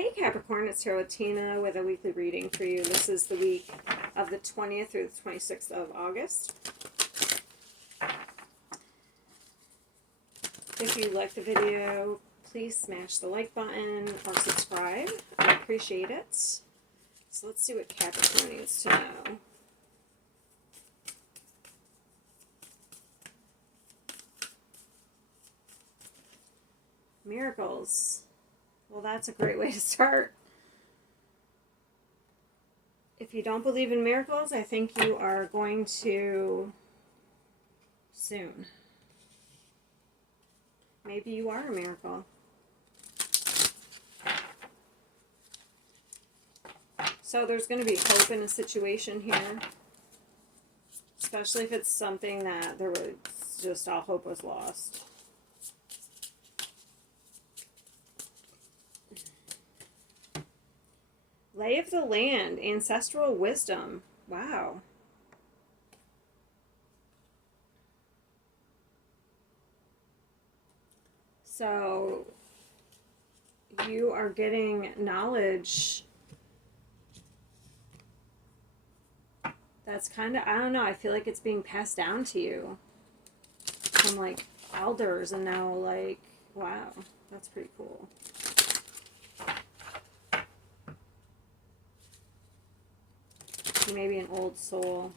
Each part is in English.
Hey Capricorn, it's Tarot Tina with a weekly reading for you. This is the week of the 20th through the 26th of August. If you like the video, please smash the like button or subscribe. I appreciate it. So let's see what Capricorn needs to know. Miracles. Well, that's a great way to start. If you don't believe in miracles, I think you are going to soon. Maybe you are a miracle. So there's going to be hope in a situation here. Especially if it's something that there was just all hope was lost. Lay of the land, ancestral wisdom. Wow. So you are getting knowledge that's kind of, I don't know, I feel like it's being passed down to you from like elders, and now like, wow, that's pretty cool. Maybe an old soul.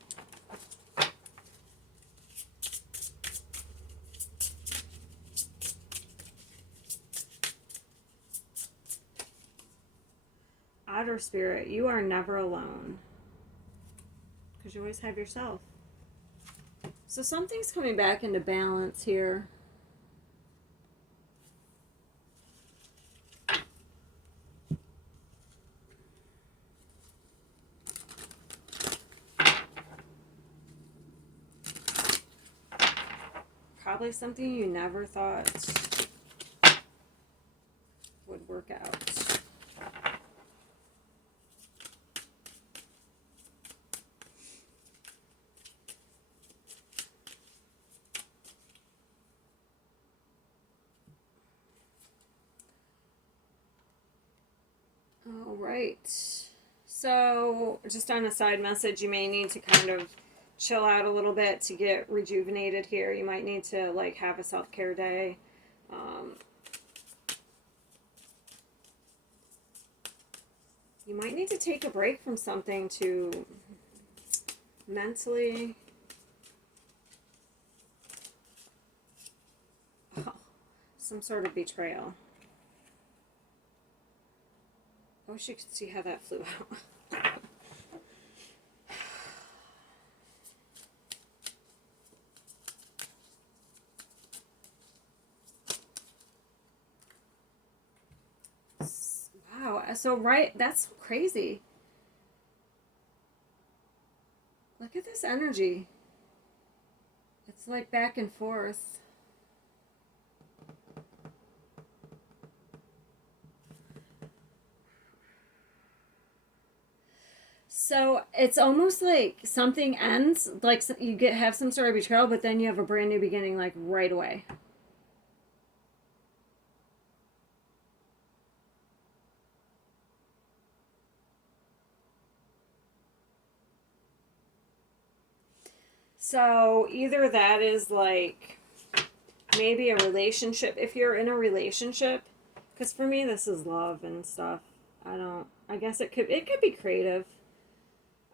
Outer spirit, you are never alone. Because you always have yourself. So something's coming back into balance here. Probably something you never thought would work out. All right. So just on a side message, you may need to kind of chill out a little bit to get rejuvenated here. You might need to like have a self-care day. You might need to take a break from something to mentally. Oh, some sort of betrayal. I wish you could see how that flew out. Wow, so right, that's so crazy. Look at this energy. It's like back and forth. So it's almost like something ends, like you have some sort of betrayal, but then you have a brand new beginning, like right away. So either that is like maybe a relationship, if you're in a relationship, because for me this is love and stuff. I guess it could be creative.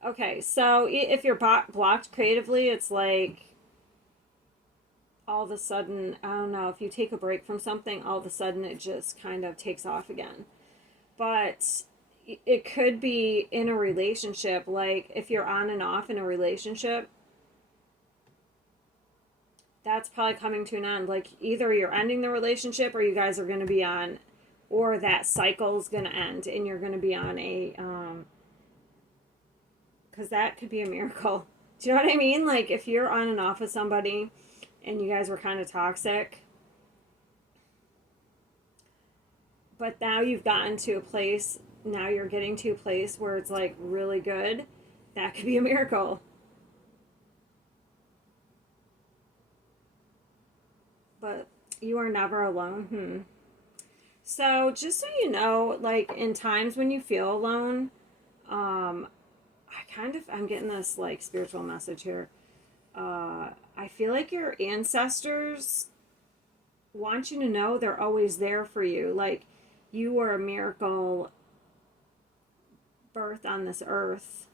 Okay, so if you're blocked creatively, it's like all of a sudden, I don't know, if you take a break from something, all of a sudden it just kind of takes off again. But it could be in a relationship, like if you're on and off in a relationship, that's probably coming to an end. Like either you're ending the relationship or you guys are going to be on, or that cycle's going to end and you're going to be on a, because that could be a miracle. Do you know what I mean? Like if you're on and off with somebody and you guys were kind of toxic, but now you've gotten to a place, now you're getting to a place where it's like really good, that could be a miracle. But you are never alone. So just so you know, like in times when you feel alone, um, I'm getting this like spiritual message here. I feel like your ancestors want you to know they're always there for you. Like you were a miracle birth on this earth.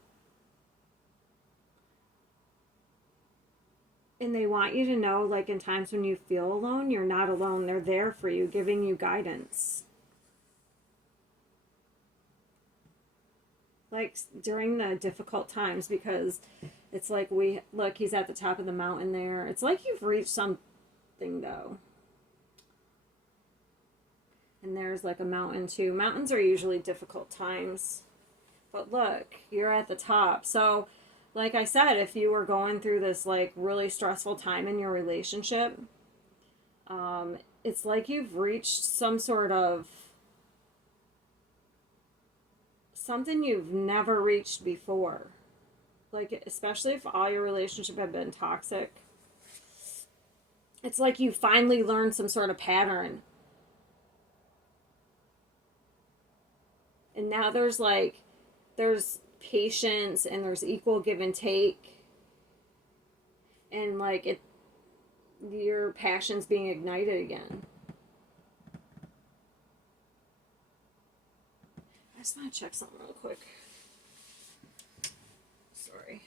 And they want you to know, like in times when you feel alone, you're not alone. They're there for you, giving you guidance. Like during the difficult times, because it's like we look, he's at the top of the mountain there. It's like you've reached something though. And there's like a mountain too. Mountains are usually difficult times. But look, you're at the top. So, like I said, if you were going through this like really stressful time in your relationship, it's like you've reached some sort of something you've never reached before. Like, especially if all your relationship have been toxic, it's like you finally learned some sort of pattern. And now there's patience and there's equal give and take. And like it your passion's being ignited again. I just want to check something real quick. Sorry.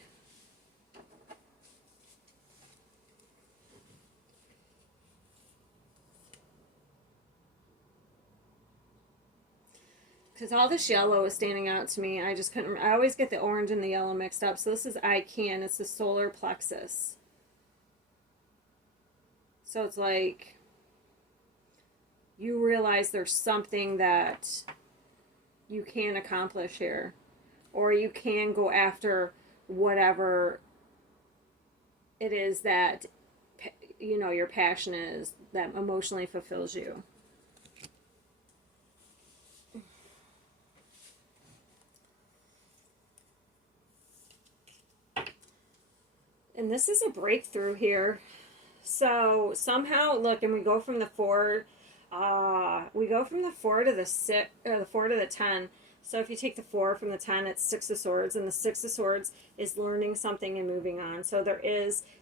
Because all this yellow is standing out to me. I just couldn't. I always get the orange and the yellow mixed up. So this is I can. It's the solar plexus. So it's like you realize there's something that you can accomplish here, or you can go after whatever it is that your passion is that emotionally fulfills you. And this is a breakthrough here. So somehow, look, and we go from the 4 to the 6, or the 4 to the 10. So if you take the 4 from the 10, it's 6 of Swords, and the 6 of Swords is learning something and moving on. So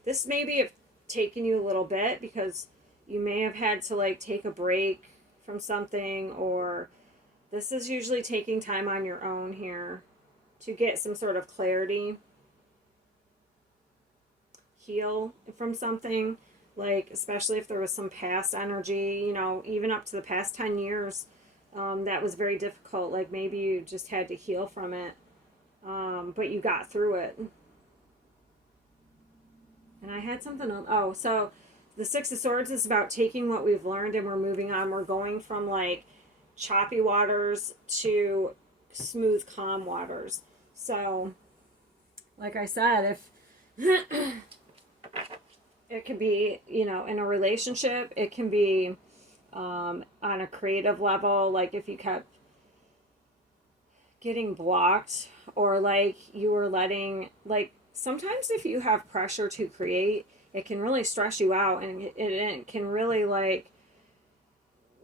this maybe have taken you a little bit because you may have had to like take a break from something, or this is usually taking time on your own here to get some sort of clarity, heal from something, like especially if there was some past energy, even up to the past 10 years, that was very difficult. Like maybe you just had to heal from it, but you got through it. And I had something else. Oh, so the 6 of Swords is about taking what we've learned and we're moving on. We're going from like choppy waters to smooth, calm waters. So, like I said, if it could be, in a relationship, it can be on a creative level, like if you kept getting blocked, or like you were letting, like sometimes if you have pressure to create, it can really stress you out, and it can really like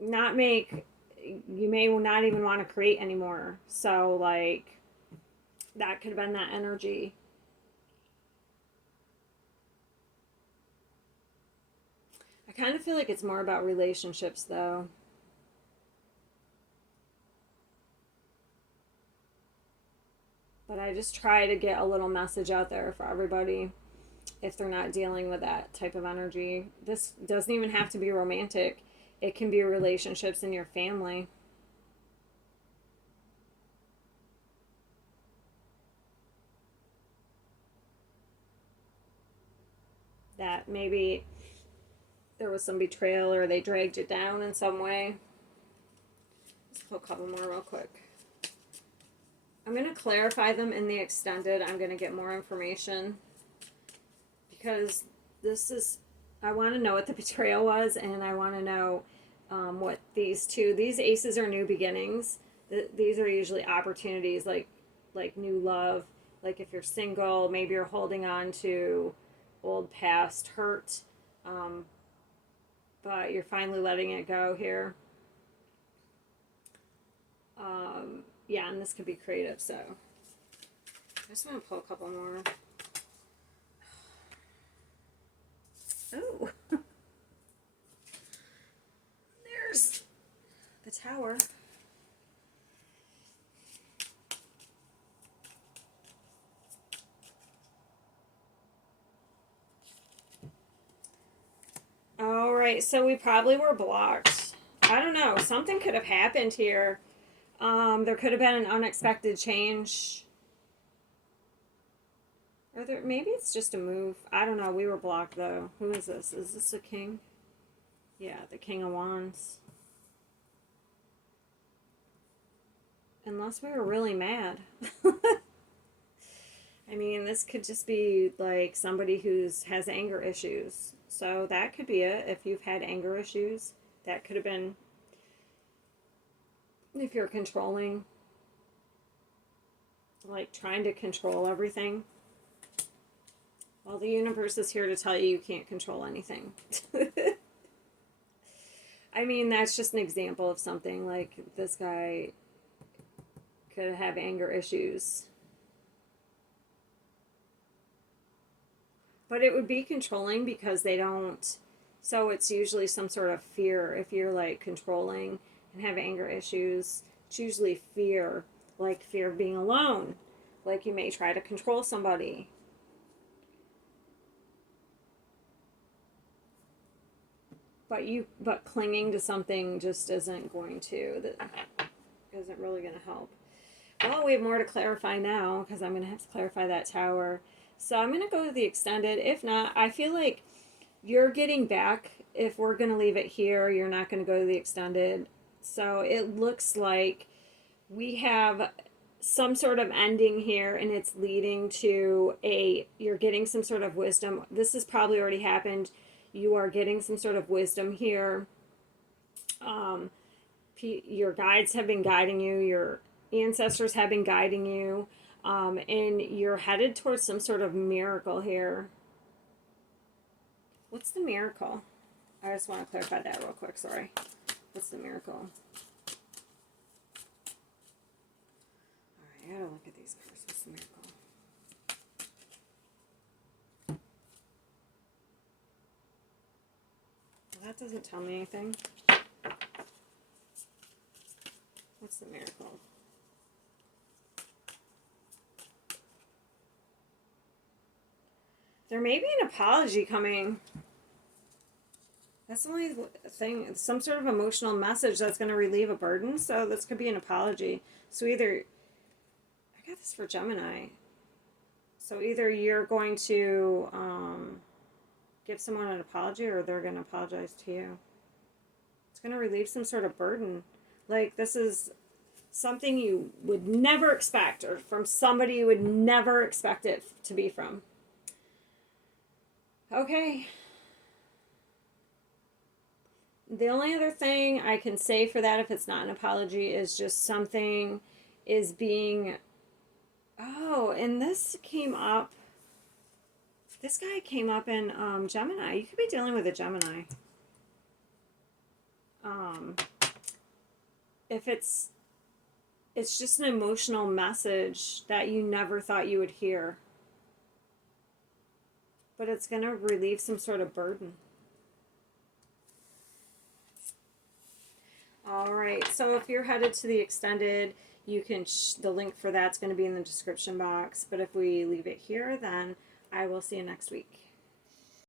not make, you may not even want to create anymore. So like that could have been that energy. I kind of feel like it's more about relationships though. But I just try to get a little message out there for everybody if they're not dealing with that type of energy. This doesn't even have to be romantic, it can be relationships in your family. That maybe there was some betrayal or they dragged you down in some way. Let's pull a couple more real quick. I'm going to clarify them in the extended. I'm going to get more information because I want to know what the betrayal was, and I want to know what these aces are new beginnings. These are usually opportunities, like new love. Like if you're single, maybe you're holding on to old past hurt, but you're finally letting it go here. Yeah, and this could be creative, so I just want to pull a couple more. Oh, there's the Tower. All right, so we probably were blocked. I don't know. Something could have happened here. There could have been an unexpected change. Or there, maybe it's just a move. I don't know. We were blocked though. Who is this? Is this a king? Yeah, the King of Wands. Unless we were really mad. I mean, this could just be like somebody who's has anger issues. So that could be it. If you've had anger issues, that could have been if you're controlling, like trying to control everything. Well, the universe is here to tell you you can't control anything. I mean, that's just an example of something like this guy could have anger issues. But it would be controlling because they don't. So it's usually some sort of fear. If you're like controlling and have anger issues, it's usually fear, like fear of being alone. Like you may try to control somebody. But clinging to something just isn't going to, that isn't really going to help. Well, we have more to clarify now because I'm going to have to clarify that Tower. So I'm going to go to the extended. If not, I feel like you're getting back. If we're going to leave it here, you're not going to go to the extended. So it looks like we have some sort of ending here, and it's leading to you're getting some sort of wisdom. This has probably already happened. You are getting some sort of wisdom here. Your guides have been guiding you. Your ancestors have been guiding you. And you're headed towards some sort of miracle here. What's the miracle? I just want to clarify that real quick. Sorry. What's the miracle? All right, I gotta look at these cards. What's the miracle? Well, that doesn't tell me anything. What's the miracle? There may be an apology coming. That's the only thing. Some sort of emotional message that's going to relieve a burden. So this could be an apology. So either, I got this for Gemini. So either you're going to give someone an apology or they're going to apologize to you. It's going to relieve some sort of burden. Like this is something you would never expect, or from somebody you would never expect it to be from. Okay. The only other thing I can say for that, if it's not an apology, is just something is being... Oh, and this came up... This guy came up in Gemini. You could be dealing with a Gemini. If it's just an emotional message that you never thought you would hear. But it's going to relieve some sort of burden. All right, so if you're headed to the extended, you can, the link for that's going to be in the description box. But if we leave it here, then I will see you next week.